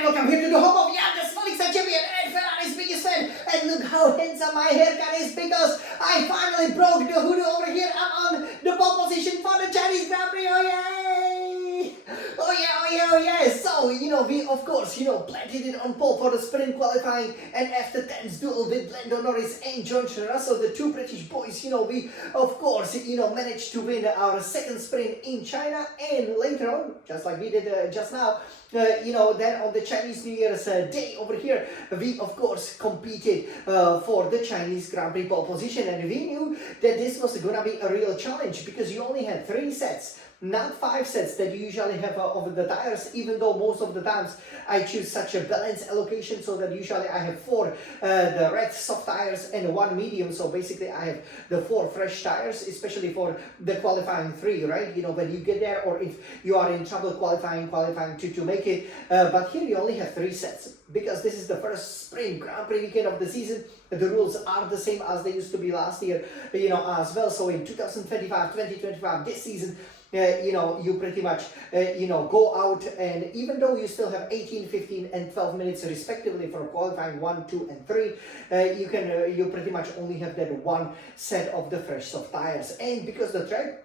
and welcome here to the home of the Spring champion and Ferrari's biggest fan. And look how handsome my haircut is, because I finally broke the hoodoo over here. I'm on the pole position for the Chinese Grand Prix. Oh yay! Oh yeah, oh yeah, oh yeah. So, we of course, planted it on pole for the sprint qualifying, and after tense duel with Lando Norris and George Russell, the two British boys, we of course, managed to win our second sprint in China, and later on, just like we did just now, then on the Chinese New Year's day over here, we of course competed for the Chinese Grand Prix pole position, and we knew that this was gonna be a real challenge because you only had 3 sets. Not 5 sets that you usually have of the tires, even though most of the times I choose such a balanced allocation, so that usually I have 4 the red soft tires and 1 medium. So basically I have the 4 fresh tires, especially for the qualifying 3, right? When you get there, or if you are in trouble qualifying 2 to make it. But here you only have 3 sets, because this is the first Spring Grand Prix weekend of the season. The rules are the same as they used to be last year, as well. So in 2025, this season, you pretty much, go out, and even though you still have 18, 15, and 12 minutes respectively for qualifying 1, 2, and 3, you pretty much only have that 1 set of the fresh soft tires. And because the track,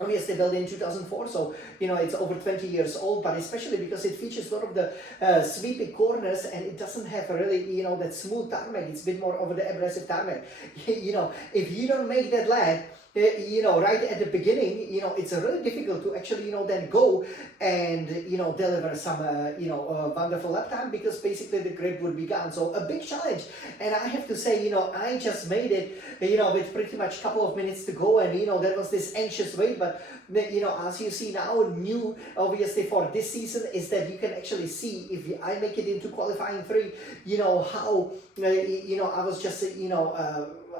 obviously built in 2004, so it's over 20 years old, but especially because it features a lot of the sweepy corners, and it doesn't have really, that smooth tarmac. It's a bit more of the abrasive tarmac. If you don't make that lap, right at the beginning, it's really difficult to actually, then go and, deliver some, wonderful lap time, because basically the grip would be gone. So a big challenge. And I have to say, I just made it, with pretty much a couple of minutes to go, and, there was this anxious wait. But, as you see now, new, obviously, for this season, is that you can actually see if I make it into qualifying 3, how, I was just,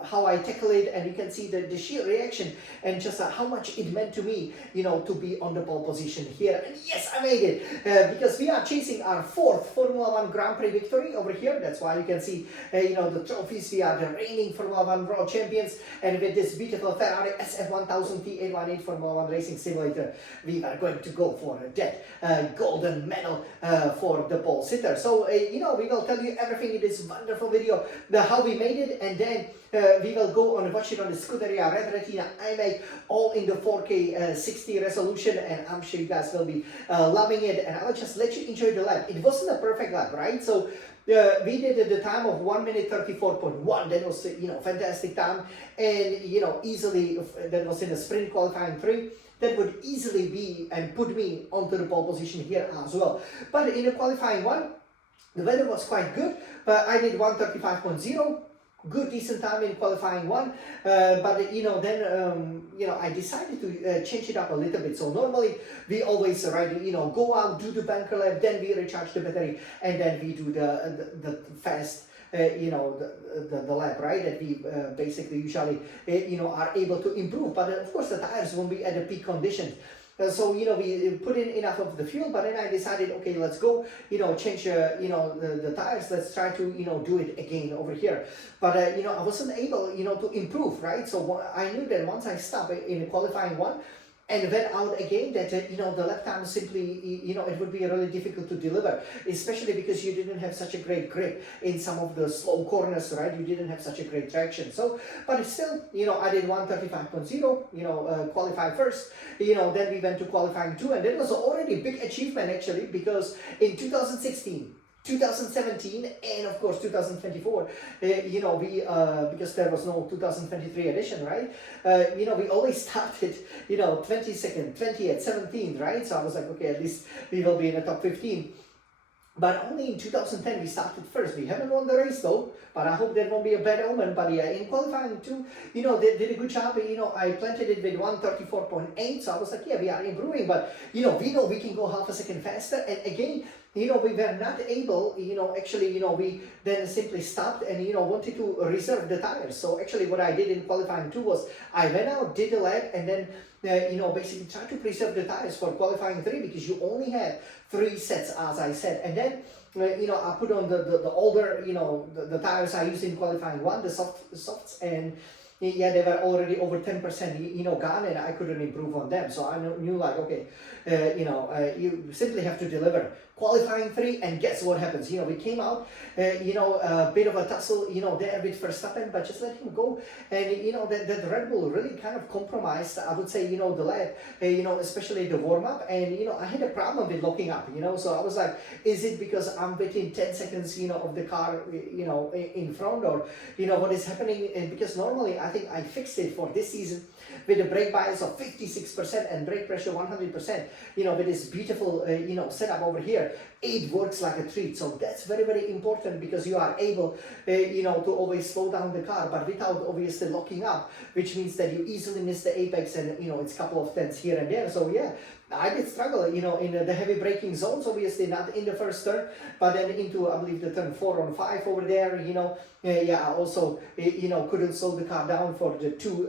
how I tackle it, and you can see the sheer reaction, and just how much it meant to me, to be on the pole position here. And yes, I made it, because we are chasing our 4th Formula 1 Grand Prix victory over here. That's why you can see, the trophies. We are the reigning Formula 1 World Champions, and with this beautiful Ferrari SF1000 T818 Formula 1 Racing Simulator, we are going to go for that golden medal for the pole sitter. So, we will tell you everything in this wonderful video, how we made it, and then we will go and watch it on the Scuderia Red Retina iMac, all in the 4K 60 resolution, and I'm sure you guys will be loving it. And I will just let you enjoy the lap. It wasn't a perfect lap, right? So we did at the time of 1 minute 34.1. That was fantastic time, and easily, that was in the sprint qualifying 3. That would easily be and put me onto the pole position here as well. But in the qualifying 1, the weather was quite good, but I did 1:35.0. Good decent time in qualifying 1, but then I decided to change it up a little bit. So normally we always go out, do the bunker lap, then we recharge the battery, and then we do the fast the lap, right, that we basically usually are able to improve. But of course the tires won't be at the peak conditions. So, we put in enough of the fuel, but then I decided, okay, let's go, change, the tires, let's try to, do it again over here. But, I wasn't able, to improve, right? So I knew that once I stopped in qualifying 1, and went out again, that the lap time simply, it would be really difficult to deliver, especially because you didn't have such a great grip in some of the slow corners, right? You didn't have such a great traction. So, but still, I did 1:35.0, qualify first, then we went to qualifying 2, and that was already a big achievement actually, because in 2016, 2017, and of course 2024, we because there was no 2023 edition, right? We always started, 22nd, 20th, 17th, right? So I was like, okay, at least we will be in the top 15. But only in 2010 we started first. We haven't won the race though, but I hope that won't be a bad omen. But yeah, in qualifying 2, they did a good job. I planted it with 1:34.8, so I was like, yeah, we are improving. But we know we can go half a second faster. And again, we were not able, actually, we then simply stopped and, wanted to reserve the tires. So actually what I did in qualifying 2 was I went out, did the lap, and then, basically tried to preserve the tires for qualifying 3, because you only had 3 sets, as I said. And then, I put on the older, the tires I used in qualifying 1, the softs, and yeah, they were already over 10%, gone, and I couldn't improve on them. So I knew like, okay, you simply have to deliver qualifying 3, and guess what happens? You know, we came out, a bit of a tussle, there with Verstappen, but just let him go. And, that Red Bull really kind of compromised, I would say, the lap, especially the warm-up. And, I had a problem with locking up, so I was like, is it because I'm within 10 seconds, of the car, in front, or, what is happening? And because normally I think I fixed it for this season with a brake bias of 56% and brake pressure 100%, with this beautiful, setup over here, it works like a treat. So that's very, very important, because you are able, to always slow down the car, but without obviously locking up, which means that you easily miss the apex, and, it's a couple of tenths here and there. So yeah, I did struggle, in the heavy braking zones, obviously not in the first turn, but then into, I believe, the turn 4 on 5 over there, I also, couldn't slow the car down for the two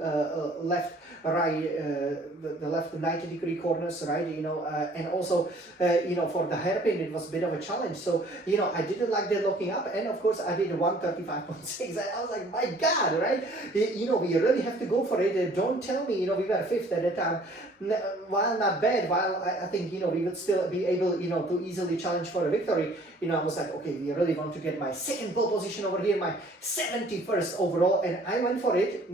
left, right, the left 90-degree corners, right, and also, for the hairpin, it was a bit of a challenge. So, I didn't like the locking up, and of course, I did 135.6. I was like, my God, right? We really have to go for it. Don't tell me, we were 5th at the time. While not bad, while I think, we would still be able, to easily challenge for a victory, I was like, okay, we really want to get my second pole position over here, my 71st overall, and I went for it,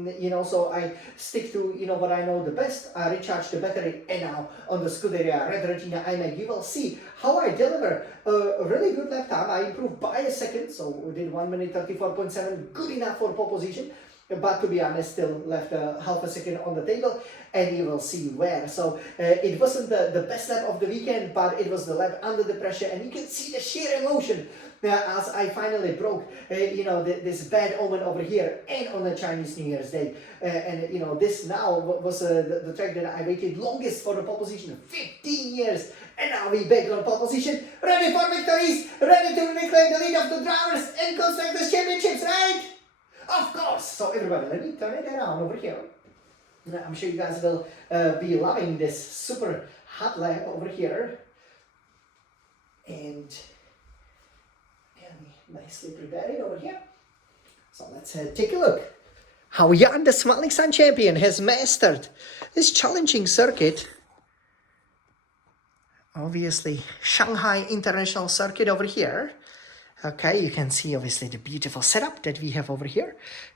so I stick to, what I know the best. I recharge the battery, and now on the Scuderia Red Retina iMac, you will see how I deliver a really good lap time. I improved by a second, so we did 1 minute 34.7, good enough for pole position. But to be honest, still left half a second on the table, and you will see where. So it wasn't the best lap of the weekend, but it was the lap under the pressure, and you can see the sheer emotion as I finally broke, this bad omen over here, and on the Chinese New Year's Day. And this now was the track that I waited longest for the pole position, 15 years. And now we back on pole position, ready for victories, ready to reclaim the lead of the drivers and constructors championships, right? Of course! So everybody, let me turn it around over here. I'm sure you guys will be loving this super hot lap over here. And nicely prepared over here. So let's take a look how Jan, the Smiling Sun champion, has mastered this challenging circuit. Obviously, Shanghai International Circuit over here. Okay, you can see obviously the beautiful setup that we have over here,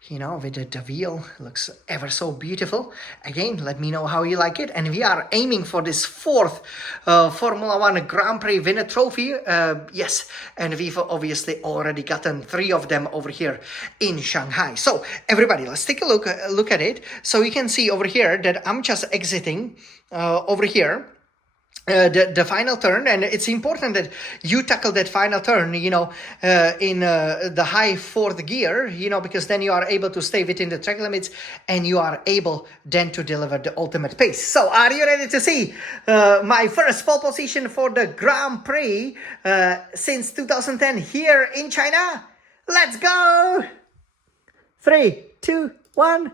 with the wheel, looks ever so beautiful. Again, let me know how you like it. And we are aiming for this 4th Formula 1 Grand Prix winner trophy. Yes, and we've obviously already gotten 3 of them over here in Shanghai. So everybody, let's take a look at it. So you can see over here that I'm just exiting over here. The final turn, and it's important that you tackle that final turn, in the high 4th gear, because then you are able to stay within the track limits, and you are able then to deliver the ultimate pace. So are you ready to see my first pole position for the Grand Prix since 2010 here in China? Let's go! 3, 2, 1.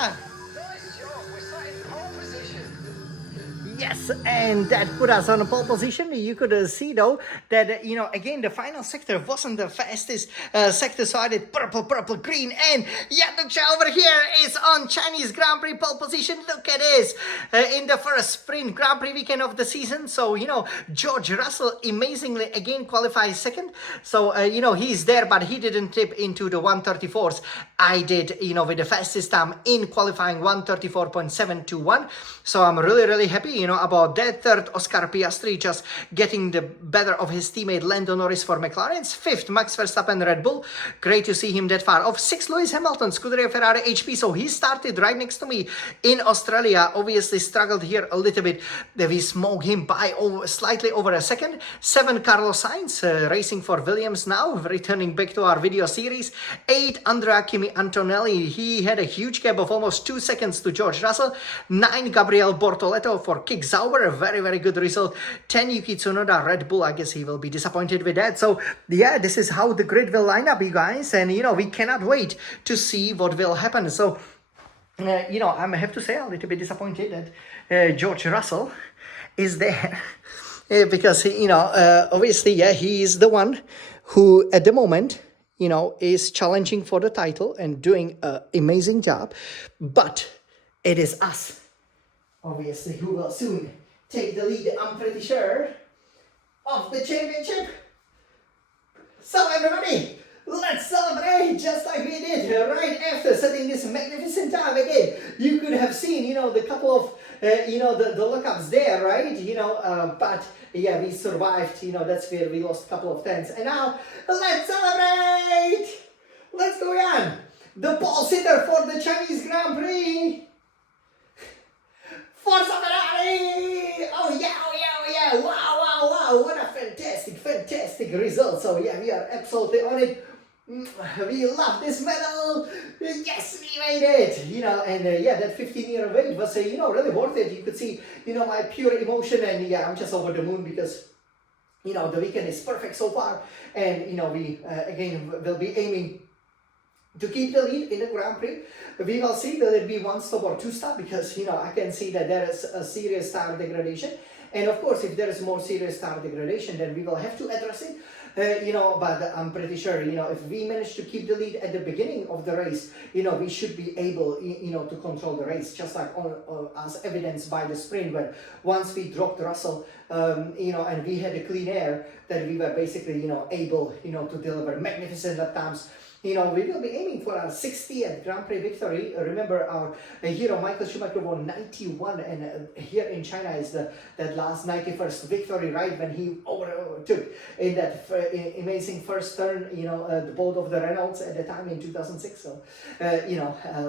Nice job. We're sat in pole position. Yes, and that put us on a pole position. You could see though that again the final sector wasn't the fastest sector, so I did purple, purple, green, and Yatukcha over here is on Chinese Grand Prix pole position. Look at this in the first Spring Grand Prix weekend of the season. So George Russell amazingly again qualifies second. So he's there, but he didn't tip into the 134s. I did with the fastest time in qualifying 134.721. So I'm really happy about that. Third, Oscar Piastri just getting the better of his teammate Lando Norris for McLaren's. Fifth, Max Verstappen Red Bull. Great to see him that far off. Sixth, Lewis Hamilton, Scuderia Ferrari HP. So he started right next to me in Australia. Obviously struggled here a little bit. We smoked him by slightly over a second. Seven, Carlos Sainz racing for Williams now, returning back to our video series. Eight, Andrea Kimi Antonelli. He had a huge gap of almost 2 seconds to George Russell. Nine, Gabriel Bortoleto for Kick Sauber, a very good result. 10, Yuki Tsunoda, Red Bull. I guess he will be disappointed with that. So yeah, this is how the grid will line up, you guys, and we cannot wait to see what will happen. So I have to say a little bit disappointed that George Russell is there because obviously he is the one who at the moment is challenging for the title and doing an amazing job, but it is us obviously who will soon take the lead, I'm pretty sure, of the championship. So everybody, let's celebrate just like we did right after setting this magnificent time again. You could have seen the couple of the lookups there, right? But yeah, we survived. That's where we lost a couple of tenths, and now let's celebrate. Let's go on. The pole sitter for the Chinese Grand Prix, FORZA FERRARI! Oh yeah! Wow! What a fantastic result. So yeah, we are absolutely on it. We love this medal. Yes, we made it. And that 15-year wait was really worth it. You could see my pure emotion, and yeah, I'm just over the moon because the weekend is perfect so far, and we again will be aiming to keep the lead in the Grand Prix. We will see, will it be one stop or two stop, because I can see that there is a serious tire degradation, and of course if there is more serious tire degradation, then we will have to address it. But I'm pretty sure if we manage to keep the lead at the beginning of the race, we should be able to control the race, just like as evidenced by the sprint, where once we dropped Russell and we had a clean air, that we were basically able to deliver magnificent lap times. We will be aiming for our 60th Grand Prix victory. Remember, our hero Michael Schumacher won 91, and here in China is that last 91st victory, right, when he overtook in that amazing first turn, the both of the Renaults at the time in 2006. So,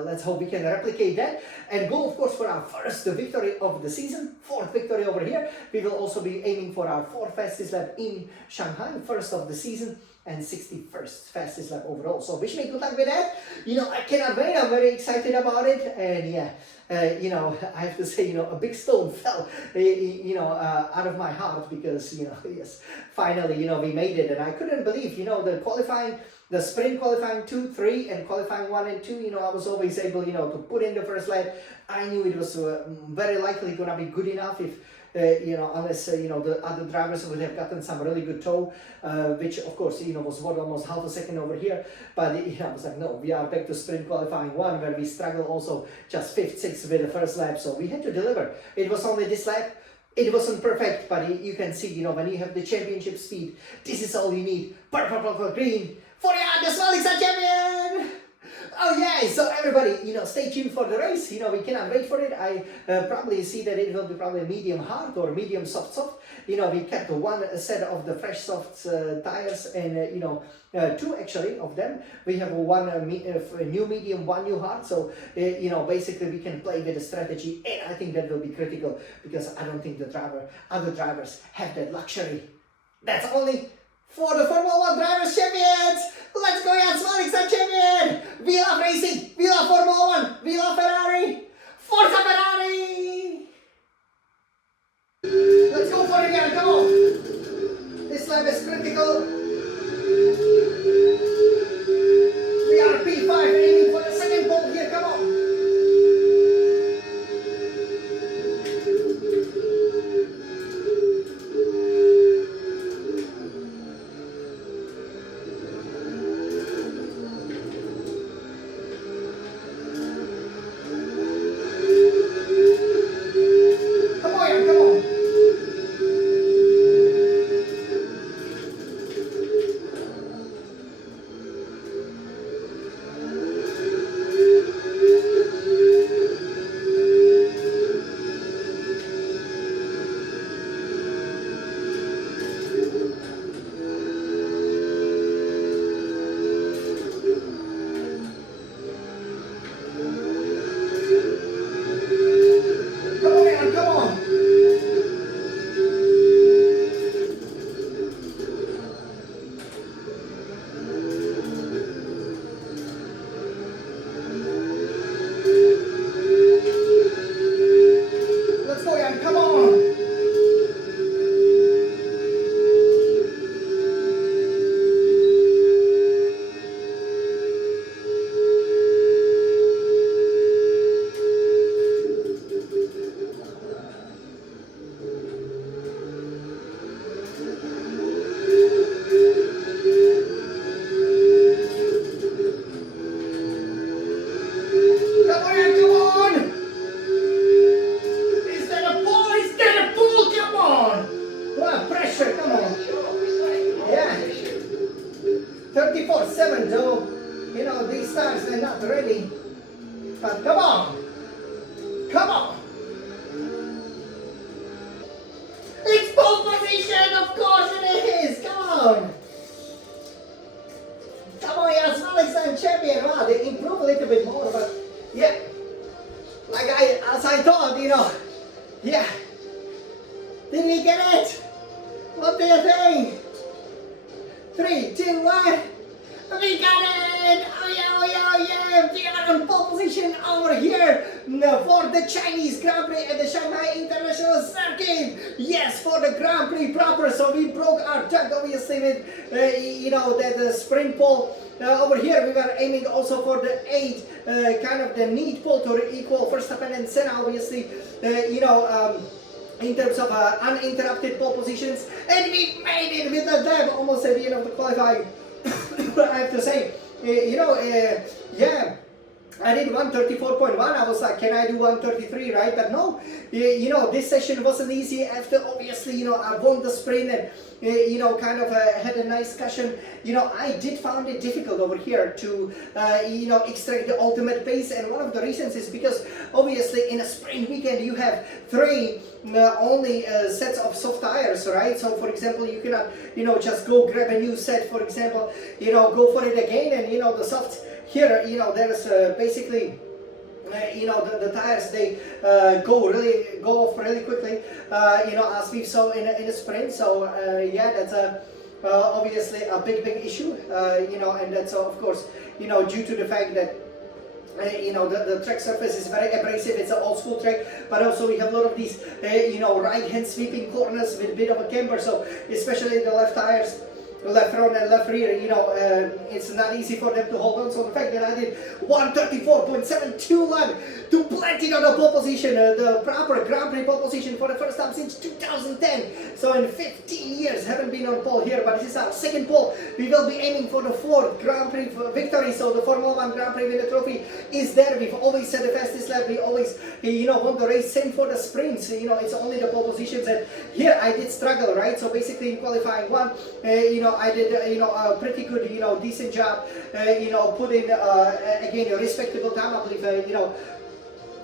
let's hope we can replicate that and go, of course, for our first victory of the season, fourth victory over here. We will also be aiming for our fourth fastest lap in Shanghai, first of the season, and 61st fastest lap overall. So wish me good luck with that. I cannot wait. I'm very excited about it. And yeah, I have to say, a big stone fell, out of my heart, because, yes, finally, we made it. And I couldn't believe, the sprint qualifying 2, 3, and qualifying 1 and 2, I was always able, to put in the first lap. I knew it was very likely going to be good enough if, unless, the other drivers would have gotten some really good tow, which of course, was almost half a second over here. But, I was like, no, we are back to sprint qualifying 1, where we struggled also just 5th, 6th with the first lap. So we had to deliver. It was only this lap. It wasn't perfect, but you can see, when you have the championship speed, this is all you need. Purple, green, for the Swelling champion! Oh yeah, so everybody, stay tuned for the race. We cannot wait for it. I probably see that it will be probably medium hard or medium soft. We kept one set of the fresh soft tires, and two actually of them. We have one new medium, one new hard. So basically we can play with the strategy, and I think that will be critical, because I don't think other drivers have that luxury. That's only for the Formula 1 Drivers Champions! Let's go, Jan Smallik's champion! We love racing! We love Formula 1! We love Ferrari! FORZA FERRARI! Let's go for it, Jan, come on! This lap is critical. We are P5 aiming for the second pole here, come on! these tires are not ready. But come on! Come on! It's pole position, of course it is! Come on! Come on, you're smelling champion. Wow, they improve a little bit more, but yeah. Like as I thought, yeah. Did we get it? What do you think? 3, 2, 1. We got it! Oh yeah, oh yeah, oh yeah! We are on pole position over here for the Chinese Grand Prix at the Shanghai International Circuit. Yes, for the Grand Prix proper. So we broke our duck obviously with, the sprint pole. Over here we were aiming also for the 8, kind of the neat pole to equal Verstappen and Senna obviously, in terms of uninterrupted pole positions. And we made it with a lap almost at the end of the qualifying. I have to say, yeah, I did 134.1. I was like, can I do 133, right? But no, this session wasn't easy after obviously, I won the sprint and, kind of had a nice cushion. I did find it difficult over here to, extract the ultimate pace. And one of the reasons is because obviously in a sprint weekend you have 3 only sets of soft tires, right? So for example, you cannot, just go grab a new set, for example, go for it again. And, the soft here, there's basically, the tires, they go off really quickly, as we saw in a sprint. So yeah, that's obviously a big issue, and that's of course, due to the fact that the track surface is very abrasive. It's an old school track, but also we have a lot of these, right hand sweeping corners with a bit of a camber. So especially the left tires, left front and left rear, it's not easy for them to hold on. So the fact that I did 134.721 to plenty on the pole position, the proper Grand Prix pole position for the first time since 2010. So in 15 years haven't been on pole here, but this is our second pole. We will be aiming for the 4th Grand Prix victory. So the Formula 1 Grand Prix winner trophy is there. We've always set the fastest lap. We always, won the race. Same for the sprints. It's only the pole positions. And here I did struggle, right? So basically in qualifying 1, I did, a pretty good, decent job, put in, again, a respectable time, I believe,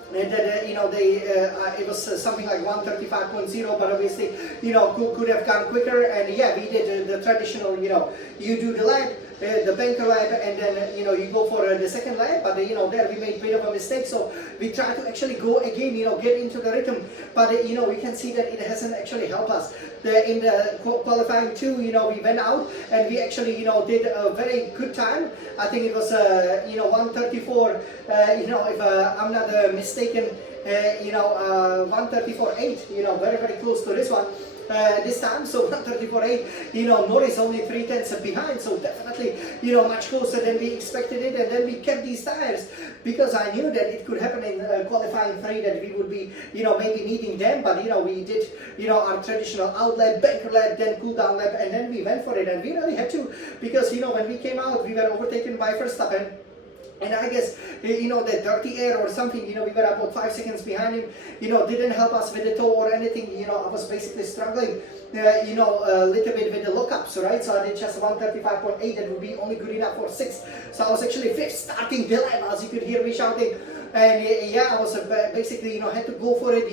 and that, it was something like 135.0, but obviously, could have gone quicker. And yeah, we did the traditional, you do the lap, the banker lap, and then, you go for the second lap. But, there we made a bit of a mistake. So we tried to actually go again, get into the rhythm. But, we can see that it hasn't actually helped us. In the qualifying 2, we went out and we actually, did a very good time. I think it was, 134, if I'm not mistaken, 134.8, very, very close to this one. This time, so 134.8, Norris only 3/10 behind, so definitely, much closer than we expected it. And then we kept these tires because I knew that it could happen in qualifying 3 that we would be, maybe meeting them. But, we did, our traditional out lap, banker lap, then cool down lap, and then we went for it. And we really had to, because, when we came out, we were overtaken by Verstappen. And I guess, the dirty air or something, we were about 5 seconds behind him, didn't help us with the toe or anything. I was basically struggling, a little bit with the lockups, right? So I did just 135.8, that would be only good enough for 6. So I was actually 5th starting the lap, as you could hear me shouting. And yeah, I was basically, had to go for it,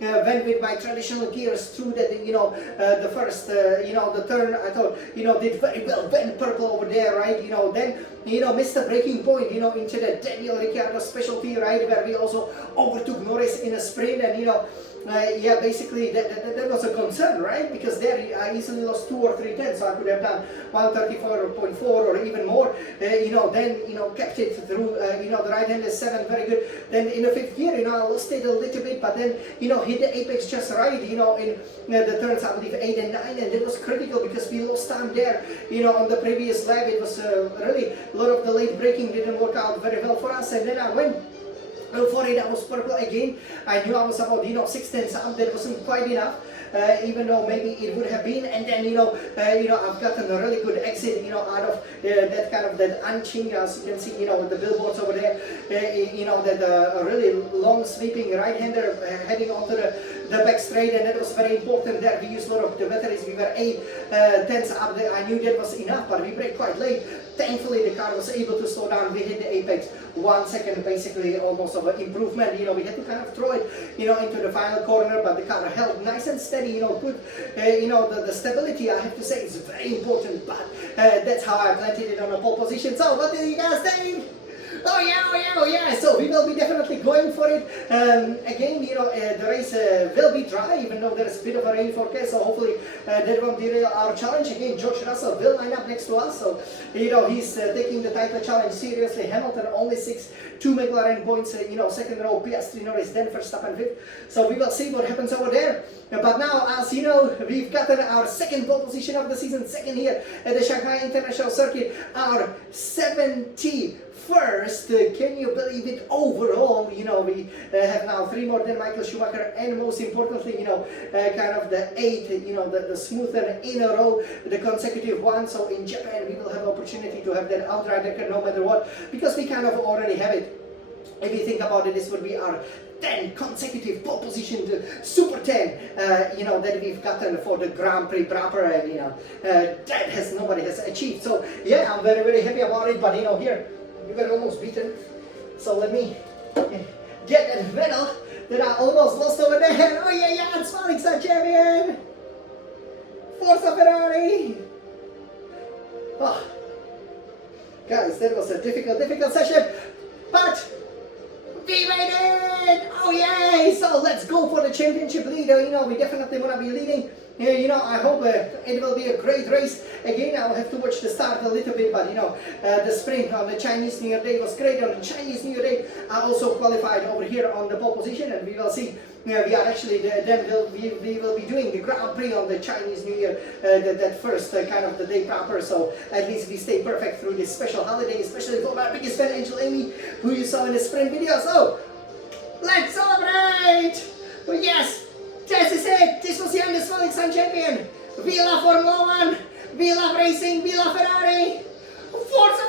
went with my traditional gears through that, the first, the turn, I thought, did very well, went purple over there, right? Then, missed the breaking point, into the Daniel Ricciardo specialty, right? Where we also overtook Norris in a sprint. And, yeah, basically that was a concern, right? Because there I easily lost 2 or 3 tenths, so I could have done 134.4 or even more. Then kept it through. The right hand is 7, very good. Then in the 5th gear, I lost it a little bit, but then hit the apex just right. In the turns, I believe 8 and 9, and it was critical because we lost time there. On the previous lap, it was really a lot of the late braking didn't work out very well for us, and then I went for it. I was purple again. I knew I was about 6 tenths out. That wasn't quite enough, even though maybe it would have been. And then I've gotten a really good exit out of that kind of that Anqing, as you can see, with the billboards over there. That a really long sweeping right-hander heading onto the back straight, and that was very important there. We used a lot of the batteries. We were 8 tenths up there. I knew that was enough, but we braked quite late. thankfully the car was able to slow down. We hit the apex 1 second, basically almost of an improvement. You know, we had to kind of throw it, you know, into the final corner, but the car held nice and steady, you know, good. You know, the stability, I have to say, is very important, but that's how I planted it on a pole position. So what do you guys think? Oh yeah, oh yeah, oh yeah. So we will be definitely going for it. Again, you know, the race will be dry, even though there is a bit of a rain forecast. So hopefully that won't derail our challenge. Again, George Russell will line up next to us. So, you know, he's taking the title challenge seriously. Hamilton only 6, 2 McLaren points, you know, second row, Piastri, Norris, then Verstappen, 5th. So we will see what happens over there. But now, as you know, we've gotten our second pole position of the season, second here at the Shanghai International Circuit, our 71st, can you believe it, overall. You know, we have now 3 more than Michael Schumacher, and most importantly, you know, kind of the 8, you know, the smoother in a row, the consecutive one. So in Japan we will have opportunity to have that outright record no matter what, because we kind of already have it. If you think about it, this would be our 10 consecutive pole position, to Super 10, you know, that we've gotten for the Grand Prix proper, and you know, that nobody has achieved. So yeah, I'm very, very happy about it. But you know, here we were almost beaten. So let me get that medal that I almost lost over there. Oh yeah, yeah, it's Felix, our champion. Forza Ferrari. Oh, guys, that was a difficult session, but we made it! Oh yay! So let's go for the championship leader. You know, we definitely want to be leading. Yeah, you know, I hope it will be a great race. Again, I'll have to watch the start a little bit, but you know, the sprint on the Chinese New Year Day was great. On the Chinese New Year Day, I also qualified over here on the pole position, and we will see. We are actually then we will be doing the Grand Prix on the Chinese New Year, that first kind of the day proper. So at least we stay perfect through this special holiday, especially for my biggest fan, Angel Amy, who you saw in the sprint video. So let's celebrate! But yes, this is it. This was the youngest Felix champion. We love Formula 1. We love racing. We love Ferrari. Forza